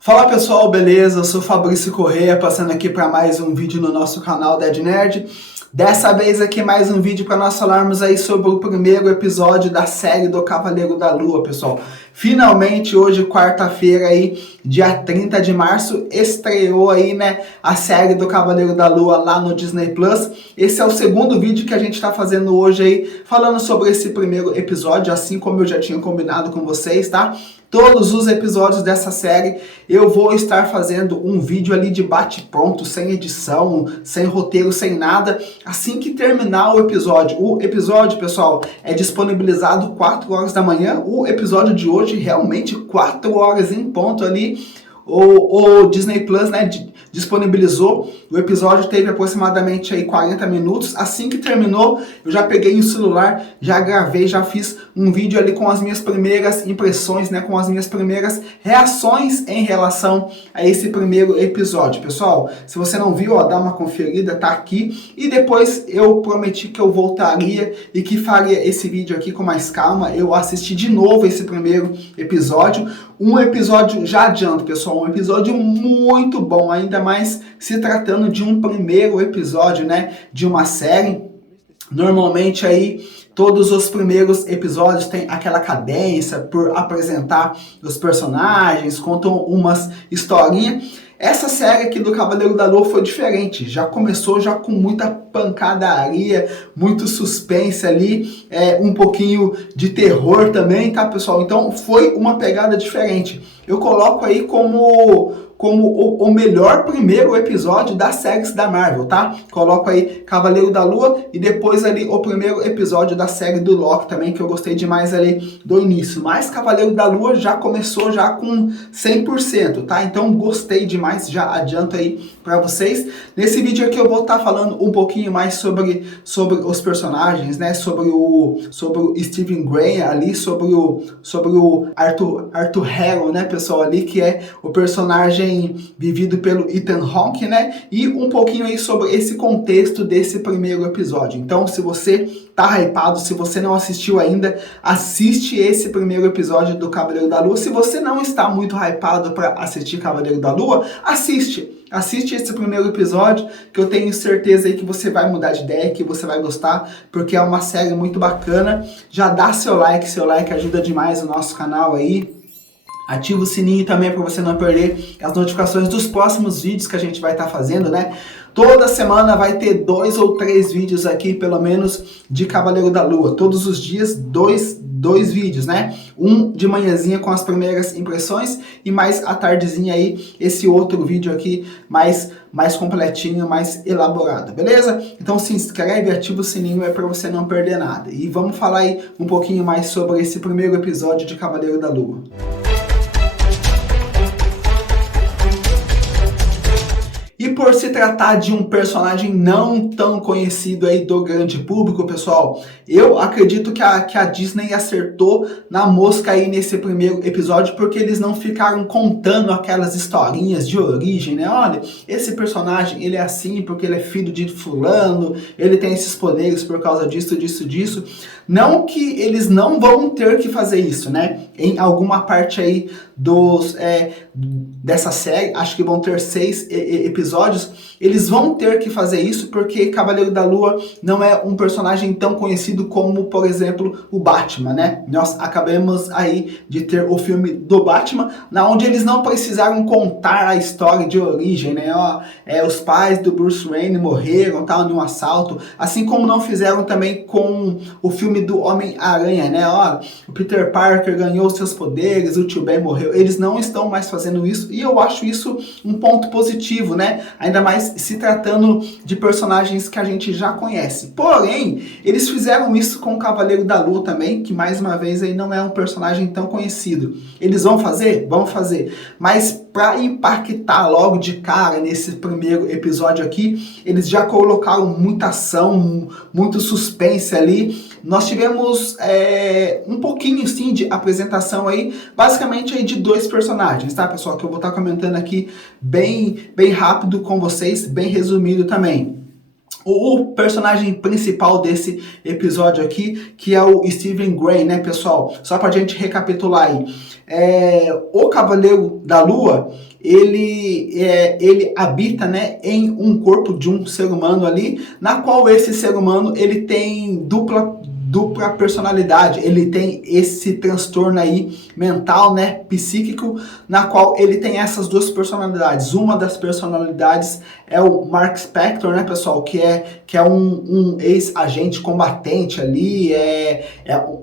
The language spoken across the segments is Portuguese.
Fala pessoal, beleza? Eu sou Fabrício Correia, passando aqui para mais um vídeo no nosso canal Dead Nerd. Dessa vez aqui mais um vídeo para nós falarmos aí sobre o primeiro episódio da série do Cavaleiro da Lua, pessoal. Finalmente, hoje, quarta-feira aí, dia 30 de março, estreou aí, né, a série do Cavaleiro da Lua lá no Disney Plus. Esse é o segundo vídeo que a gente está fazendo hoje aí, falando sobre esse primeiro episódio, assim como eu já tinha combinado com vocês, tá? Todos os episódios dessa série eu vou estar fazendo um vídeo ali de bate-pronto, sem edição, sem roteiro, sem nada, assim que terminar o episódio. O episódio, pessoal, é disponibilizado 4 horas da manhã. O episódio de hoje, realmente 4 horas em ponto ali, o Disney Plus, né, disponibilizou. O episódio teve aproximadamente aí 40 minutos. Assim que terminou, eu já peguei o celular, já gravei, já fiz um vídeo ali com as minhas primeiras impressões, né, com as minhas primeiras reações em relação a esse primeiro episódio. Pessoal, se você não viu, ó, dá uma conferida, tá aqui. E depois eu prometi que eu voltaria e que faria esse vídeo aqui com mais calma. Eu assisti de novo esse primeiro episódio. Um episódio, já adianto, pessoal, um episódio muito bom, ainda mais se tratando de um primeiro episódio, né, de uma série. Normalmente aí todos os primeiros episódios têm aquela cadência por apresentar os personagens, contam umas historinhas. Essa série aqui do Cavaleiro da Lua foi diferente, já começou já com muita pancadaria, muito suspense ali, um pouquinho de terror também, tá, pessoal? Então foi uma pegada diferente. Eu coloco aí como o melhor primeiro episódio das séries da Marvel, tá? Coloco aí Cavaleiro da Lua e depois ali o primeiro episódio da série do Loki também, que eu gostei demais ali do início. Mas Cavaleiro da Lua já começou já com 100%, tá? Então gostei demais, já adianto aí para vocês. Nesse vídeo aqui eu vou estar falando um pouquinho mais sobre os personagens, né? Sobre o Stephen Graham ali, sobre o Arthur Harrow, né, pessoal, ali, que é o personagem vivido pelo Ethan Hawke, né? E um pouquinho aí sobre esse contexto desse primeiro episódio. Então, se você tá hypado, se você não assistiu ainda, assiste esse primeiro episódio do Cavaleiro da Lua. Se você não está muito hypado para assistir Cavaleiro da Lua, assiste esse primeiro episódio, que eu tenho certeza aí que você vai mudar de ideia, que você vai gostar, porque é uma série muito bacana. Já dá seu like ajuda demais o nosso canal aí. Ativa o sininho também para você não perder as notificações dos próximos vídeos que a gente vai estar fazendo, né? Toda semana vai ter 2 ou 3 vídeos aqui, pelo menos, de Cavaleiro da Lua. Todos os dias, dois vídeos, né? Um de manhãzinha com as primeiras impressões e mais à tardezinha aí, esse outro vídeo aqui mais completinho, mais elaborado, beleza? Então se inscreve e ativa o sininho para você não perder nada. E vamos falar aí um pouquinho mais sobre esse primeiro episódio de Cavaleiro da Lua. E por se tratar de um personagem não tão conhecido aí do grande público, pessoal, eu acredito que a Disney acertou na mosca aí nesse primeiro episódio, porque eles não ficaram contando aquelas historinhas de origem, né? Olha, esse personagem, ele é assim porque ele é filho de fulano, ele tem esses poderes por causa disso. Não que eles não vão ter que fazer isso, né? Em alguma parte aí dessa série, acho que vão ter 6 episódios, eles vão ter que fazer isso porque Cavaleiro da Lua não é um personagem tão conhecido como, por exemplo, o Batman, né? Nós acabamos aí de ter o filme do Batman, na onde eles não precisaram contar a história de origem, né? Os pais do Bruce Wayne morreram, tal, num assalto, assim como não fizeram também com o filme do Homem-Aranha, né? O Peter Parker ganhou seus poderes, o Tio Ben morreu. Eles não estão mais fazendo isso e eu acho isso um ponto positivo, né? Ainda mais se tratando de personagens que a gente já conhece. Porém, eles fizeram isso com o Cavaleiro da Lua também, que mais uma vez aí não é um personagem tão conhecido. Eles vão fazer? Vão fazer. Mas para impactar logo de cara nesse primeiro episódio aqui, eles já colocaram muita ação, muito suspense ali. Nós tivemos um pouquinho sim de apresentação aí, basicamente aí de 2 personagens, tá, pessoal? Que eu vou estar comentando aqui bem rápido com vocês, bem resumido também. o personagem principal desse episódio aqui, que é o Steven Grey, né, pessoal? Só pra gente recapitular aí. O Cavaleiro da Lua, ele habita, né, em um corpo de um ser humano ali, na qual esse ser humano ele tem dupla personalidade, ele tem esse transtorno aí mental, né, psíquico, na qual ele tem essas duas personalidades. Uma das personalidades é o Mark Spector, né, pessoal, que é um ex-agente combatente ali, é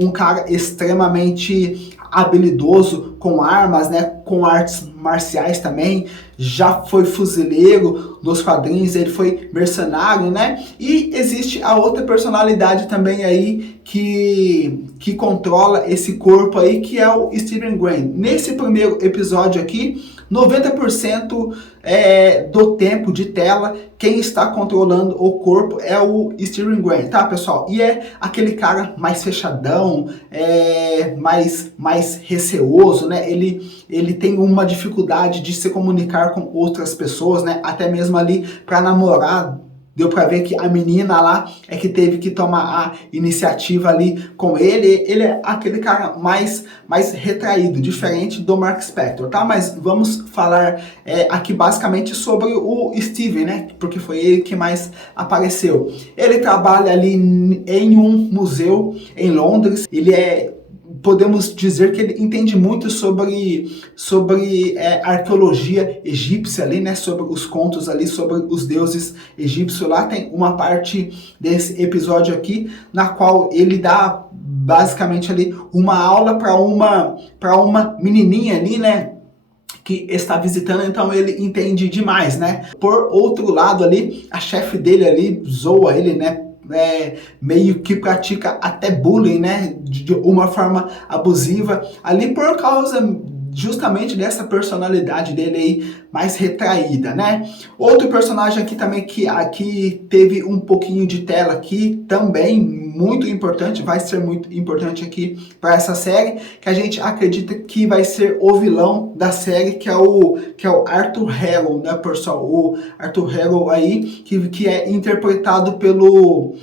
um cara extremamente habilidoso com armas, né, com artes marciais também, já foi fuzileiro nos quadrinhos, ele foi mercenário, né? E existe a outra personalidade também aí que controla esse corpo aí, que é o Steven Grey. Nesse primeiro episódio aqui, 90% do tempo de tela, quem está controlando o corpo é o Steven Grey, tá, pessoal? E é aquele cara mais fechadão, mais receoso, né? Ele tem uma dificuldade de se comunicar com outras pessoas, né? Até mesmo ali para namorar. Deu pra ver que a menina lá é que teve que tomar a iniciativa ali com ele. Ele é aquele cara mais retraído, diferente do Mark Spector, tá? Mas vamos falar aqui basicamente sobre o Steven, né? Porque foi ele que mais apareceu. Ele trabalha ali em um museu em Londres. Podemos dizer que ele entende muito sobre arqueologia egípcia ali, né? Sobre os contos ali, sobre os deuses egípcios. Lá tem uma parte desse episódio aqui, na qual ele dá basicamente ali uma aula para uma menininha ali, né? Que está visitando, então ele entende demais, né? Por outro lado ali, a chefe dele ali zoa ele, né? Meio que pratica até bullying, né, de uma forma abusiva, ali por causa justamente dessa personalidade dele aí mais retraída, né? Outro personagem aqui também que aqui teve um pouquinho de tela aqui, também muito importante, vai ser muito importante aqui para essa série, que a gente acredita que vai ser o vilão da série, que é o Arthur Harrow, né, pessoal? O Arthur Harrow aí, que é interpretado pelo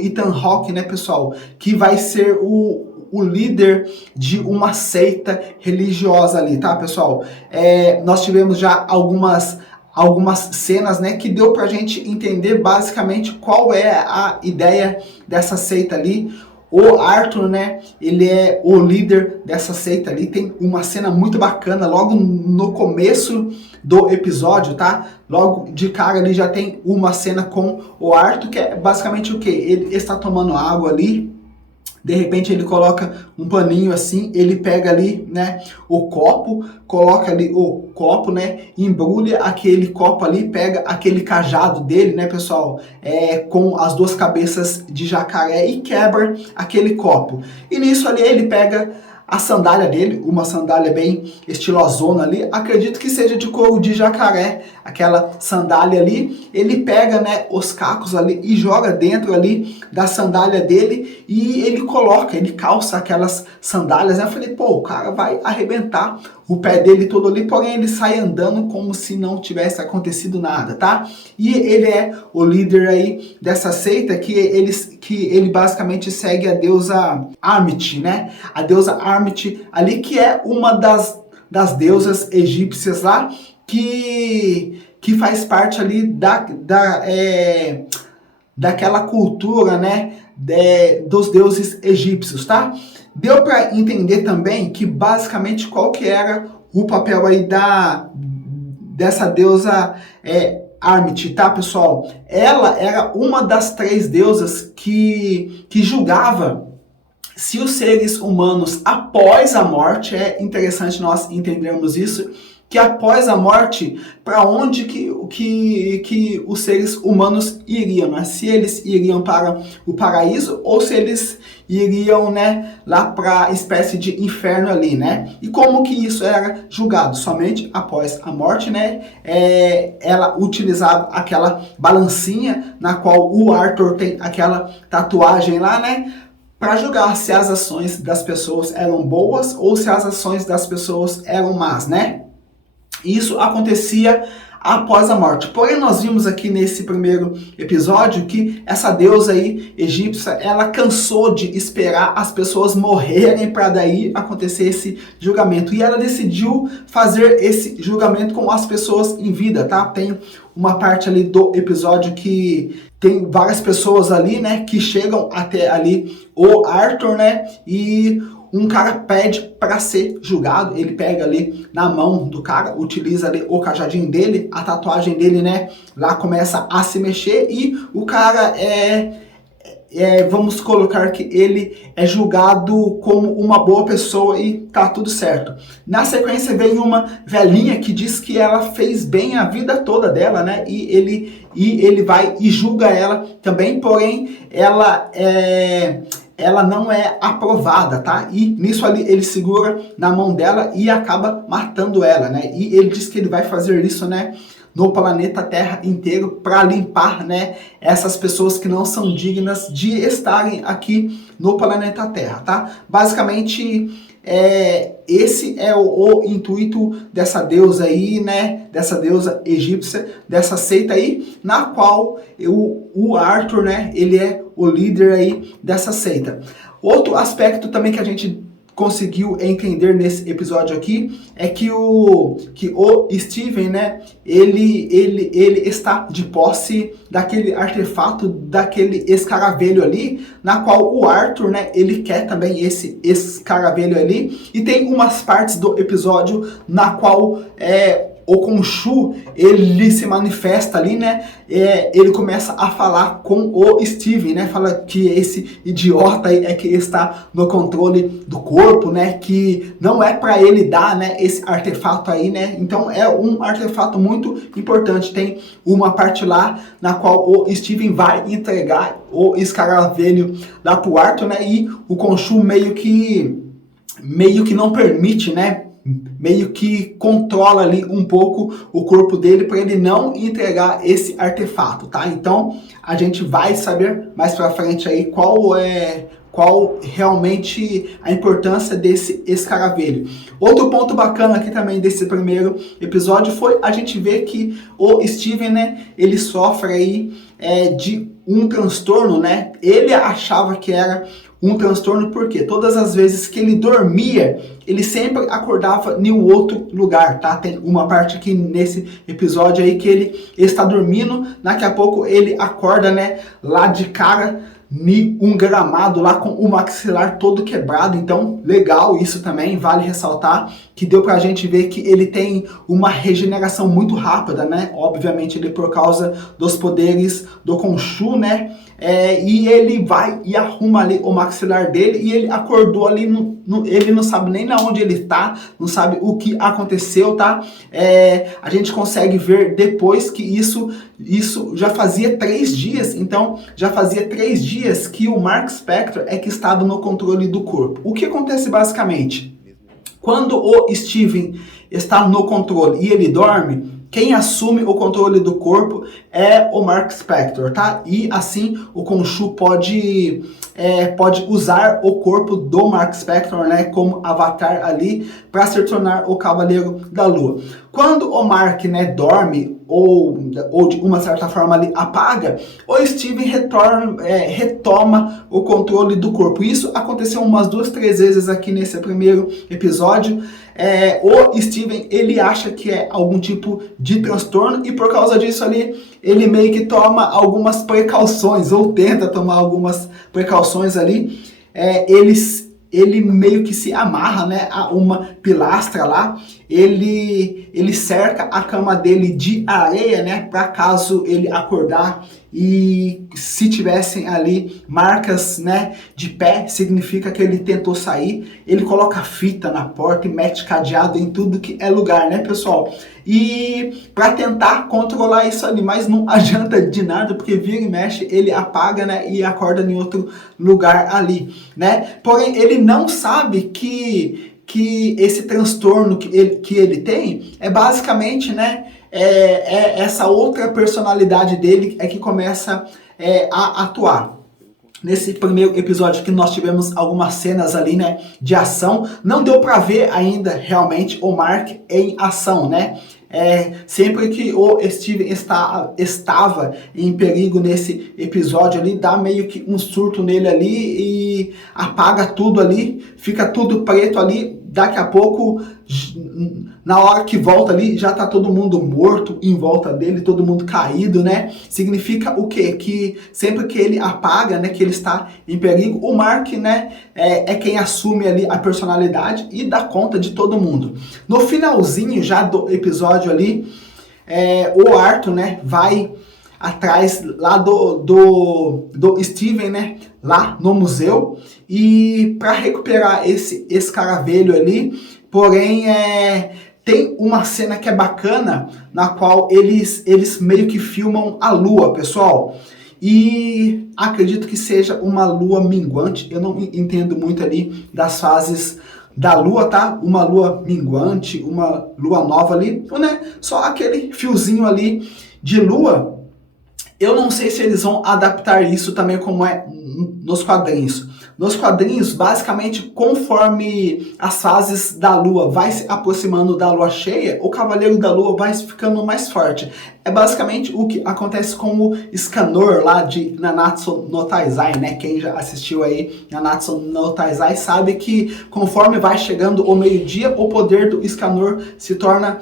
Ethan Hawke, né, pessoal? Que vai ser o líder de uma seita religiosa ali, tá, pessoal? Nós tivemos já algumas cenas, né, que deu pra gente entender basicamente qual é a ideia dessa seita ali. O Arthur, né, ele é o líder dessa seita ali. Tem uma cena muito bacana logo no começo do episódio, tá? Logo de cara ali já tem uma cena com o Arthur, que é basicamente o quê? Ele está tomando água ali. De repente ele coloca um paninho assim, ele pega ali, né, o copo, coloca ali o copo, né, embrulha aquele copo ali, pega aquele cajado dele, né, pessoal, com as duas cabeças de jacaré e quebra aquele copo. E nisso ali ele pega a sandália dele, uma sandália bem estilosona ali, acredito que seja de couro de jacaré, aquela sandália ali, ele pega, né, os cacos ali e joga dentro ali da sandália dele e ele calça aquelas sandálias, né? Eu falei, pô, o cara vai arrebentar o pé dele todo ali, porém ele sai andando como se não tivesse acontecido nada, tá? E ele é o líder aí dessa seita que ele basicamente segue a deusa Ammit, né? A deusa Ammit ali, que é uma das deusas egípcias lá, que faz parte ali daquela cultura, né, dos deuses egípcios, tá? Deu para entender também que basicamente qual que era o papel aí dessa deusa Ammit, tá, pessoal? Ela era uma das 3 deusas que julgava se os seres humanos após a morte, é interessante nós entendermos isso, que após a morte, para onde que os seres humanos iriam, né? Se eles iriam para o paraíso ou se eles iriam, né, lá para a espécie de inferno ali, né? E como que isso era julgado? Somente após a morte, né? Ela utilizava aquela balancinha na qual o Arthur tem aquela tatuagem lá, né? Para julgar se as ações das pessoas eram boas ou se as ações das pessoas eram más, né? Isso acontecia após a morte. Porém, nós vimos aqui nesse primeiro episódio que essa deusa aí, egípcia, ela cansou de esperar as pessoas morrerem para daí acontecer esse julgamento. E ela decidiu fazer esse julgamento com as pessoas em vida, tá? Tem uma parte ali do episódio que tem várias pessoas ali, né, que chegam até ali o Arthur, né, e um cara pede para ser julgado. Ele pega ali na mão do cara, utiliza ali o cajadinho dele, a tatuagem dele, né, lá começa a se mexer e o cara vamos colocar que ele é julgado como uma boa pessoa e tá tudo certo. Na sequência vem uma velhinha que diz que ela fez bem a vida toda dela, né? E ele vai e julga ela também, porém ela não é aprovada, tá? E nisso ali ele segura na mão dela e acaba matando ela, né? E ele diz que ele vai fazer isso, né, no planeta Terra inteiro para limpar, né, essas pessoas que não são dignas de estarem aqui no planeta Terra, tá? Basicamente, esse é o intuito dessa deusa aí, né, dessa deusa egípcia, dessa seita aí, na qual o Arthur, né, ele é o líder aí dessa seita. Outro aspecto também que a gente conseguiu entender nesse episódio aqui é que o Steven, né, ele está de posse daquele artefato, daquele escaravelho ali, na qual o Arthur, né, ele quer também esse escaravelho ali, e tem umas partes do episódio na qual o Khonshu, ele se manifesta ali, né? Ele começa a falar com o Steven, né? Fala que esse idiota aí é que está no controle do corpo, né? Que não é para ele dar, né, esse artefato aí, né? Então é um artefato muito importante. Tem uma parte lá na qual o Steven vai entregar o escaravelho lá pro Arthur, né? E o Khonshu meio que não permite, né? Meio que controla ali um pouco o corpo dele para ele não entregar esse artefato, tá? Então a gente vai saber mais pra frente aí qual realmente a importância desse escaravelho. Outro ponto bacana aqui também desse primeiro episódio foi a gente ver que o Steven, né, ele sofre aí de um transtorno, né? Ele achava que era um transtorno porque todas as vezes que ele dormia, ele sempre acordava em um outro lugar, tá? Tem uma parte aqui nesse episódio aí que ele está dormindo, daqui a pouco ele acorda, né, lá de cara em um gramado lá com o maxilar todo quebrado. Então, legal, isso também vale ressaltar, que deu pra gente ver que ele tem uma regeneração muito rápida, né? Obviamente ele por causa dos poderes do Khonshu, né? E ele vai e arruma ali o maxilar dele e ele acordou ali, ele não sabe nem na onde ele tá, não sabe o que aconteceu, tá? A gente consegue ver depois que isso já fazia 3 dias, então já fazia 3 dias que o Mark Spector é que estava no controle do corpo. O que acontece basicamente? Quando o Steven está no controle e ele dorme, quem assume o controle do corpo é o Mark Spector, tá? E assim o Khonshu pode usar o corpo do Mark Spector, né, como avatar ali para se tornar o Cavaleiro da Lua. Quando o Mark, né, dorme ou de uma certa forma ali apaga, o Steven retoma o controle do corpo. Isso aconteceu umas 2, 3 vezes aqui nesse primeiro episódio. O Steven, ele acha que é algum tipo de transtorno e por causa disso ali, ele meio que toma algumas precauções, ou tenta tomar algumas precauções ali. Ele meio que se amarra, né, a uma pilastra lá, ele cerca a cama dele de areia, né, para caso ele acordar e se tivessem ali marcas, né, de pé, significa que ele tentou sair. Ele coloca fita na porta e mete cadeado em tudo que é lugar, né, pessoal? E para tentar controlar isso ali, mas não adianta de nada, porque vira e mexe, ele apaga, né, e acorda em outro lugar ali, né? Porém, ele não sabe que esse transtorno que ele tem é basicamente, né, essa outra personalidade dele que começa a atuar. Nesse primeiro episódio que nós tivemos algumas cenas ali, né, de ação, não deu para ver ainda realmente o Mark em ação, né? Sempre que o Steven estava em perigo nesse episódio ali, dá meio que um surto nele ali e apaga tudo ali, fica tudo preto ali, daqui a pouco, na hora que volta ali, já tá todo mundo morto em volta dele, todo mundo caído, né? Significa o quê? Que sempre que ele apaga, né, que ele está em perigo, o Mark, né, é quem assume ali a personalidade e dá conta de todo mundo. No finalzinho já do episódio ali, o Arthur, né, vai atrás lá do Steven, né, lá no museu, e para recuperar esse escaravelho ali, porém tem uma cena que é bacana, na qual eles meio que filmam a lua, pessoal. E acredito que seja uma lua minguante, eu não entendo muito ali das fases da lua, tá? Uma lua minguante, uma lua nova ali, né? Só aquele fiozinho ali de lua. Eu não sei se eles vão adaptar isso também como é nos quadrinhos. Nos quadrinhos, basicamente, conforme as fases da Lua vai se aproximando da Lua cheia, o Cavaleiro da Lua vai ficando mais forte. É basicamente o que acontece com o Escanor lá de Nanatsu no Taizai, né? Quem já assistiu aí Nanatsu no Taizai sabe que conforme vai chegando o meio-dia, o poder do Escanor se torna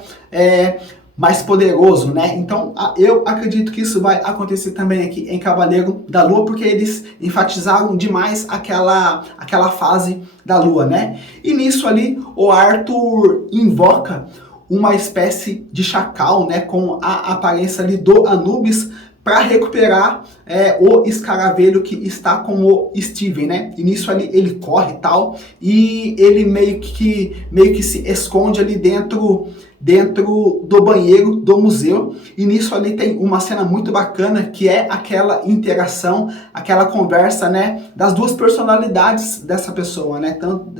mais poderoso, né? Então eu acredito que isso vai acontecer também aqui em Cavaleiro da Lua, porque eles enfatizaram demais aquela fase da Lua, né? E nisso ali o Arthur invoca uma espécie de chacal, né, com a aparência ali do Anubis, para recuperar o escaravelho que está com o Steven, né? E nisso ali ele corre e tal, e ele meio que se esconde ali dentro do banheiro do museu, e nisso ali tem uma cena muito bacana, que é aquela interação, aquela conversa, né, das duas personalidades dessa pessoa, né? Tanto,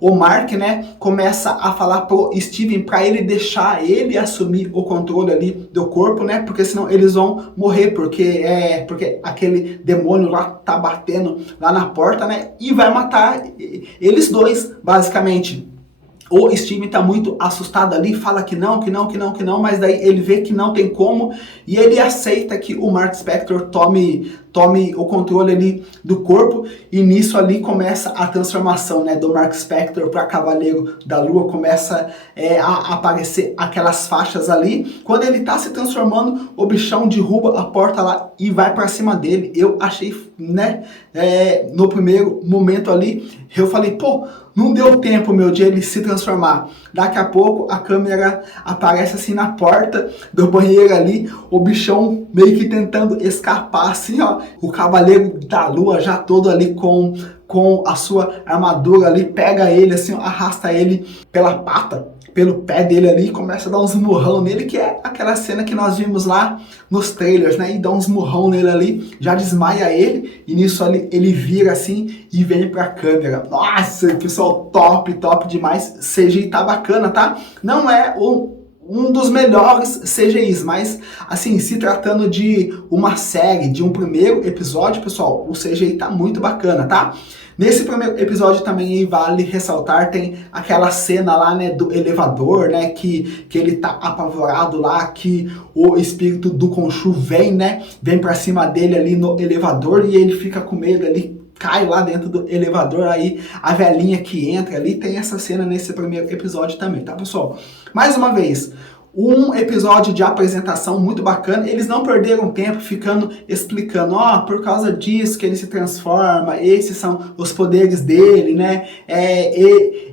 o Mark, né, começa a falar pro Steven para ele deixar ele assumir o controle ali do corpo, né? Porque senão eles vão morrer, porque aquele demônio lá tá batendo lá na porta, né? E vai matar eles dois, basicamente. O Steven tá muito assustado ali, fala que não, mas daí ele vê que não tem como, e ele aceita que o Mark Spector tome o controle ali do corpo, e nisso ali começa a transformação, né, do Mark Spector para Cavaleiro da Lua, começa a aparecer aquelas faixas ali. Quando ele tá se transformando, o bichão derruba a porta lá e vai para cima dele. Eu achei, né, no primeiro momento ali, eu falei, pô, não deu tempo, meu, de ele se transformar. Daqui a pouco a câmera aparece assim na porta do banheiro ali, o bichão meio que tentando escapar assim, ó. O Cavaleiro da Lua já todo ali com a sua armadura ali, pega ele assim, ó, arrasta ele pela pata, pelo pé dele ali, e começa a dar uns murrão nele, que é aquela cena que nós vimos lá nos trailers, né? E dá uns murrão nele ali, já desmaia ele, e nisso ali ele vira assim e vem pra câmera. Nossa, pessoal, top demais. CGI tá bacana, tá? Não é um dos melhores CGIs, mas assim, se tratando de uma série, de um primeiro episódio, pessoal, o CGI tá muito bacana, tá? Nesse primeiro episódio também vale ressaltar, tem aquela cena lá, né, do elevador, né, que ele tá apavorado lá, que o espírito do Khonshu vem, né, vem pra cima dele ali no elevador, e ele fica com medo ali, cai lá dentro do elevador, aí a velhinha que entra ali, tem essa cena nesse primeiro episódio também, tá, pessoal? Mais uma vez, um episódio de apresentação muito bacana. Eles não perderam tempo ficando explicando, ó, por causa disso que ele se transforma, esses são os poderes dele, né?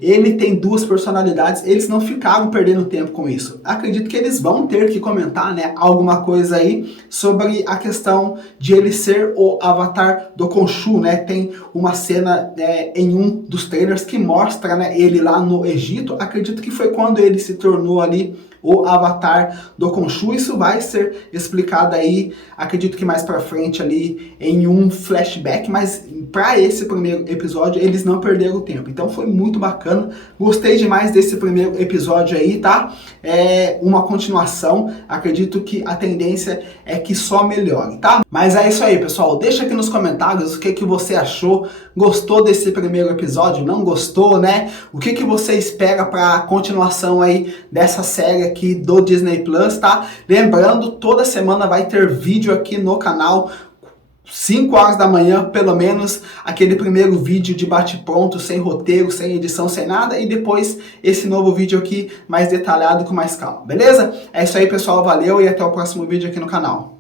Ele tem duas personalidades. Eles não ficaram perdendo tempo com isso. Acredito que eles vão ter que comentar, né, alguma coisa aí sobre a questão de ele ser o avatar do Khonshu, né? Tem uma cena em um dos trailers que mostra, né, ele lá no Egito. Acredito que foi quando ele se tornou ali o Avatar do Khonshu. Isso vai ser explicado aí, acredito que mais pra frente ali em um flashback, mas para esse primeiro episódio eles não perderam tempo, então foi muito bacana, gostei demais desse primeiro episódio aí, tá? É uma continuação, acredito que a tendência é que só melhore, tá? Mas é isso aí, pessoal, deixa aqui nos comentários o que você achou, gostou desse primeiro episódio, não gostou, né? O que você espera para a continuação aí dessa série aqui do Disney Plus, tá? Lembrando, toda semana vai ter vídeo aqui no canal, 5 horas da manhã, pelo menos, aquele primeiro vídeo de bate-pronto, sem roteiro, sem edição, sem nada, e depois esse novo vídeo aqui mais detalhado, com mais calma, beleza? É isso aí, pessoal, valeu e até o próximo vídeo aqui no canal.